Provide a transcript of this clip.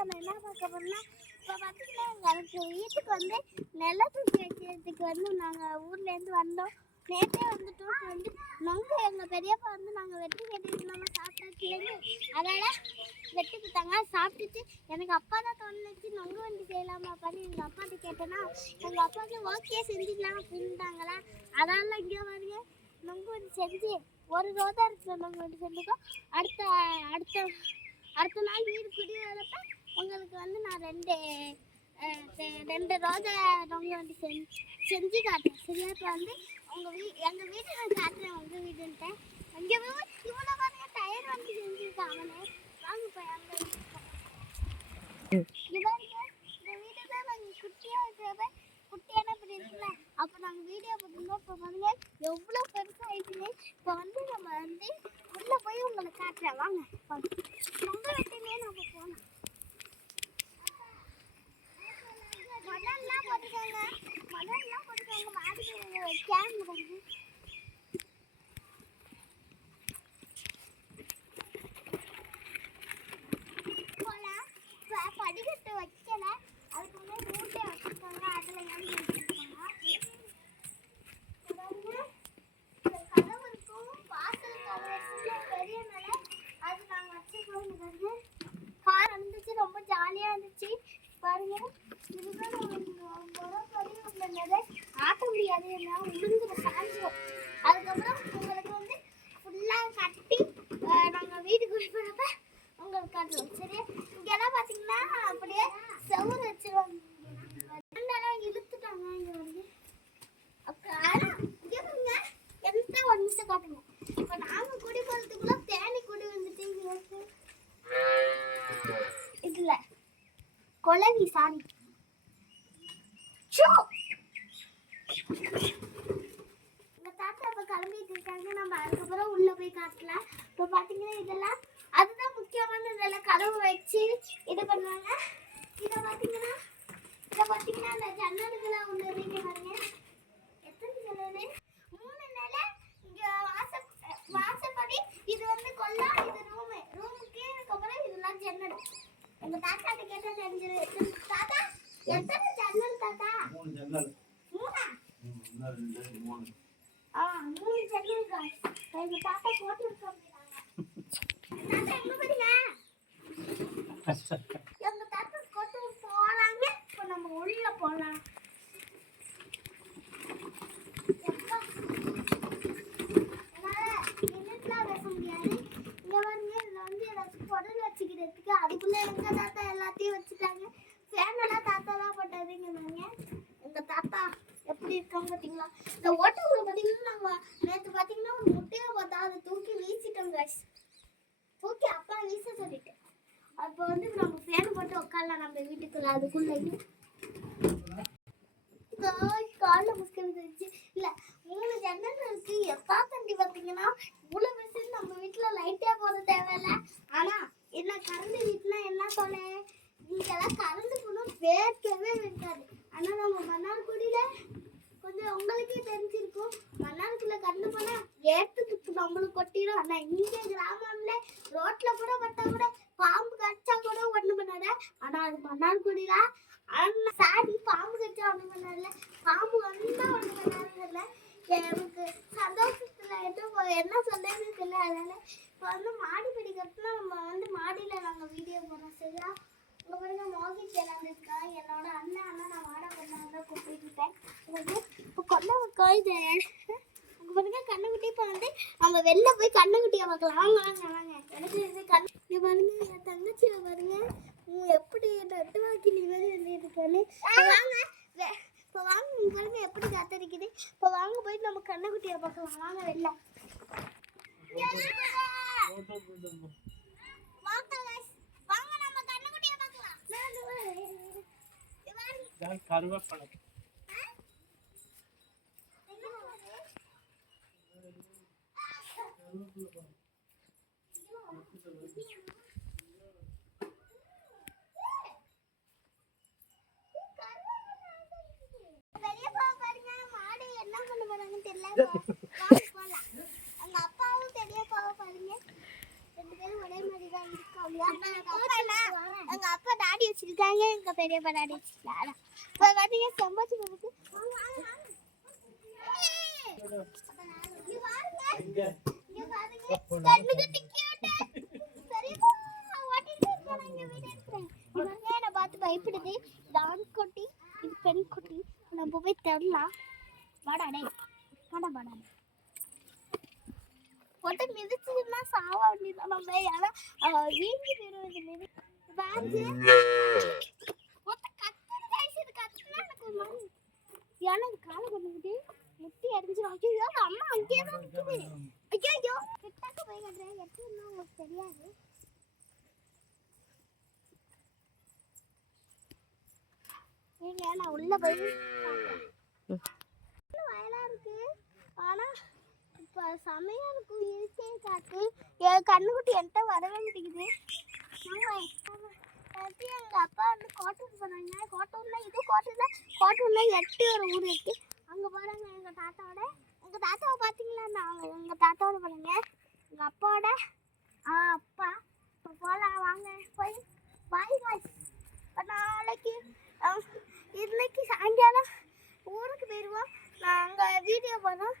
நம்ம என்ன பார்க்க போறோம்னா இப்போ பார்த்தீங்கன்னா எனக்கு வீட்டுக்கு வந்து நில தூக்கி வைக்கிறதுக்கு வந்து நாங்கள் ஊர்லேருந்து வந்தோம். நேற்றே வந்து இப்போ வந்து நொங்கு எங்கள் பெரியப்பா வந்து நாங்கள் வெட்டி வெட்டிட்டு நம்ம சாப்பிட்டாச்சுலேருந்து அதனால் வெட்டி கொடுத்தாங்க. சாப்பிட்டுட்டு எனக்கு அப்பா தான் தோணுச்சு நொங்கு வண்டி செய்யலாமாப்பான்னு எங்கள் அப்பாட்ட கேட்டேன்னா எங்கள் அப்பாவுக்கு ஓகே செஞ்சுக்கலாம் அப்படின்ட்டாங்களா. அதனால இங்கே வருங்க நொங்கு வண்டி செஞ்சு ஒரு ரோதா இருக்கிற நொங்கு வண்டி செஞ்சுக்கோ அடுத்த அடுத்த அடுத்த நாள் வீடு குடி வரப்ப உங்களுக்கு வந்து நான் ரெண்டு ரெண்டு ரோஜா நொங்கு வண்டி செஞ்சு செஞ்சு காட்டுறேன். சரியா இப்போ வந்து உங்கள் வீ எங்கள் வீட்டை நான் காட்டுறேன் உங்கள் வீடுன்ட்டு அங்கே இவ்வளோ பாருங்க டயர் வண்டி செஞ்சுருக்கான் அவனே. வாங்க போய் அங்கே இந்த வீடு தான் நாங்கள் குட்டியாக இருக்கிறப்ப குட்டியான இப்படி இருக்குல்ல அப்போ நாங்கள் வீடியோ பார்த்துருந்தோம் இப்போ பாருங்க எவ்வளோ பெருசாகிடுச்சு இப்போ வந்து நம்ம வந்து உள்ளே போய் உங்களை காட்டுறேன். வாங்க வாங்க. ரொம்ப வெட்டினே நம்ம போகலாம் மணல்லாம் போட்டுக்கோங்க மணல்லாம் போட்டுக்கோங்க மாடி கேன் முடிஞ்சு போலாம் இப்போ படிக்கட்டு வைக்கல அதுக்கு முன்னாடி மூட்டை வச்சுருக்காங்க அதில் ஏன் வச்சுருக்காங்க கதவு இருக்கும் வாசல் கதவு இருக்குல்ல, பெரிய மலை அது நாங்கள் வச்சுருக்கோம் பாருங்க கார் இருந்துச்சு ரொம்ப ஜாலியாக இருந்துச்சு பாருங்க. இதுதான் படி ஆட்ட முடியாது என்ன உளுந்துட சாஞ்சிடும் அதுக்கப்புறம் உங்களுக்கு வந்து ஃபுல்லாக கட்டி நாங்கள் வீட்டுக்கு போகிறப்ப உங்களுக்கு காட்டுறோம் சரியா இங்கெல்லாம் பார்த்தீங்கன்னா அப்படியே செவுரு வச்சிருவாங்க அதனால இழுத்துட்டாங்க இங்கே வந்து அப்புறம் இங்கே பாருங்க எந்த ஒரு நிமிஷம் காட்டுங்க இப்போ நாங்கள் குடி போகிறதுக்குள்ள தேனி குடி வந்துட்டு இங்கே இருக்கு இதுல கொலவி சாரி ஷோ தாத்தா இப்போ கிளம்பிட்டு இருக்காங்க. நம்ம அதுக்கப்புறம் உள்ள போய் காட்டலாம் இப்போ பார்த்தீங்கன்னா இதெல்லாம் அதுதான் முக்கியமான இதெல்லாம் கதவு வச்சு இது பண்ணுவாங்க இதை பாத்தீங்கன்னா இதை பாத்தீங்கன்னா அந்த ஜன்னல்கள்லாம் ஒன்று இருக்கு பாருங்க எத்தனை ஜன்னல் மூணு நிலை இங்க வாச வாசப்படி இது வந்து கொல்லா இது ரூமு ரூமுக்கு இதுக்கப்புறம் இதெல்லாம் ஜன்னல் எங்க தாத்தாட்ட கேட்டா தெரிஞ்சிடும் எத்தனை தாத்தா எத்தனை ஜன்னல் தாத்தா மூணு ஜன்னல் மூணா ம், ஒண்ணு, ரெண்டு மூணு ஆ மூணு ஜன்னல் guys. எங்க தாத்தா போட்டு தாத்தா தாத்தா போறாங்க. இப்போ நம்ம உள்ள போலாம். முடியாது. வந்து வச்சுக்கிறதுக்கு அதுக்குள்ள எங்க தாத்தா எல்லாத்தையும் வச்சுட்டாங்க. ஃபேன் எல்லாம் தாத்தா தான் போட்டாதீங்க நாங்க. பாருங்க எங்க தாத்தா எப்படி இருக்காங்க பாத்தீங்களா இந்த ஓட்டக்குள்ள பாத்தீங்கன்னா நாங்க நேற்று பாத்தீங்கன்னா ஒரு முட்டையை பார்த்தா அதை தூக்கி வீசிட்டோம் கைஸ் தூக்கி அப்பா வீச சொல்லிட்டு. அப்போ வந்து நம்ம ஃபேன் போட்டு உட்காரலாம் நம்ம வீட்டுக்குள்ள அதுக்குள்ள. காய் காலில் முஸ்கல் இருந்துச்சு இல்ல மூணு ஜன்னல் இருக்கு. எப்பா தண்டி பார்த்தீங்கன்னா இவ்வளோ மிஷின் நம்ம வீட்டில் லைட்டே போட தேவையில்ல. ஆனா என்ன கரண்ட் வீட்டுல என்ன சொல்ல இங்கெல்லாம் கரண்ட் போனால் வேர்க்கவே வேண்டாது ஆனா நம்ம மன்னார்குடியில கொட்டிடும். ஆனா இங்க கிராமம்ல ரோட்ல கூட பட்டா கூட பாம்பு கடிச்சா கூட ஒண்ணு பண்ணாத. ஆனா அது மன்னார்குடியில ஆனா சாரி பாம்பு கடிச்சா ஒண்ணு பண்ணாதுல பாம்பு வந்தா ஒண்ணு பண்ணாதுல்ல. எனக்கு சந்தோஷத்துல எதுவும் என்ன சொல்றதுன்னு தெரியல. அதனால இப்போ வந்து மாடி படி கட்டினா நம்ம வந்து மாடியில நாங்க வீடியோ போடுறோம். சரியா? இங்க பாருங்க மோகித் விளாண்டுருக்கா என்னோட அண்ணன் அண்ணன் நான் மாட பண்ணாங்க கூப்பிட்டு இருக்கேன். இப்போ கொல்ல இது பாருங்க கண்ணுக்குட்டி இப்போ வந்து நம்ம வெளில போய் கண்ணுக்குட்டியை பார்க்கலாம். வாங்க வாங்க வாங்க. எனக்கு இது கண் இங்க பாருங்க என் தங்கச்சியை பாருங்க. எப்படி நட்டு வாக்கிலி மாதிரி வந்துருக்கானு வாங்க வே- இப்போ வாங்க பாருங்க எப்படி காத்தடிக்குது. இப்போ வாங்க போய் நம்ம கண்ணுக்குட்டியை பார்க்கலாம். வாங்க வெளில. வாங்க guys. வாங்க நம்ம கண்ணுக்குட்டியை பார்க்கலாம் நான் வரேன். இங்க பாருங்க. கருவேப்பிலை எங்க போகுது? பெரியப்பா பாருங்க மாடு என்ன பண்ண போறாங்கன்னு தெரியல வாங்க போலாம் எங்க அப்பாவும் பெரியப்பாவும் பாருங்க ரெண்டு பேரும் ஒரே மாதிரி தான் இருக்காங்க எங்க அப்பா டாடி வச்சிருக்காங்க எங்க பெரிய பண்ணாடி வச்சிருக்காங்க இப்போ பார்த்தீங்க செம்பச்சி இருக்கு வாங்க, வாங்க, இவங்க பார்த்து பயப்படுது இது ஆண் குட்டி இது பெண் குட்டி நம்ம போய் தரலாம் வாடா டேய் வாடா வாடா ஒருத்த மிதிச்சுன்னா சாவ வேண்டியதான் நம்ம ஏன்னா வீங்கி போயிடுவது மிதி பாரு எனக்கு காலை முட்டி அடிஞ்சிடும் ஐயோ அம்மா அங்கேயே தான் நிற்குது ஐயோ கிட்டக்க போய் கட்டுறேன் உங்களுக்கு தெரியாது நீங்க நான் உள்ள போய் வயலா இருக்கு ஆனா இப்ப செமையா இருக்கு இயற்கை காத்து என் கண்ணுக்குட்டி என்கிட்ட வரவே மாட்டேங்குது ஆமா, ஆமா. நேத்து எங்க அப்பா வந்து கோட்டூர் போனாங்க கோட்டூர்ல இது கோட்டூர்ல கோட்டூர்ல எட்டு ஒரு ஊர் இருக்கு அங்க போறாங்க எங்க தாத்தாவோட எங்கள் தாத்தாவை பார்த்தீங்களா நாங்கள் எங்கள் தாத்தாவோட பண்ணுங்க எங்கள் அப்பாவோட? ஆ அப்பா. இப்போ போலாம் வாங்க. போய் பாய் பாய் இப்போ நாளைக்கு இன்னைக்கு சாயங்காலம் ஊருக்கு போயிடுவோம் நாங்கள் வீடியோ போகிறோம்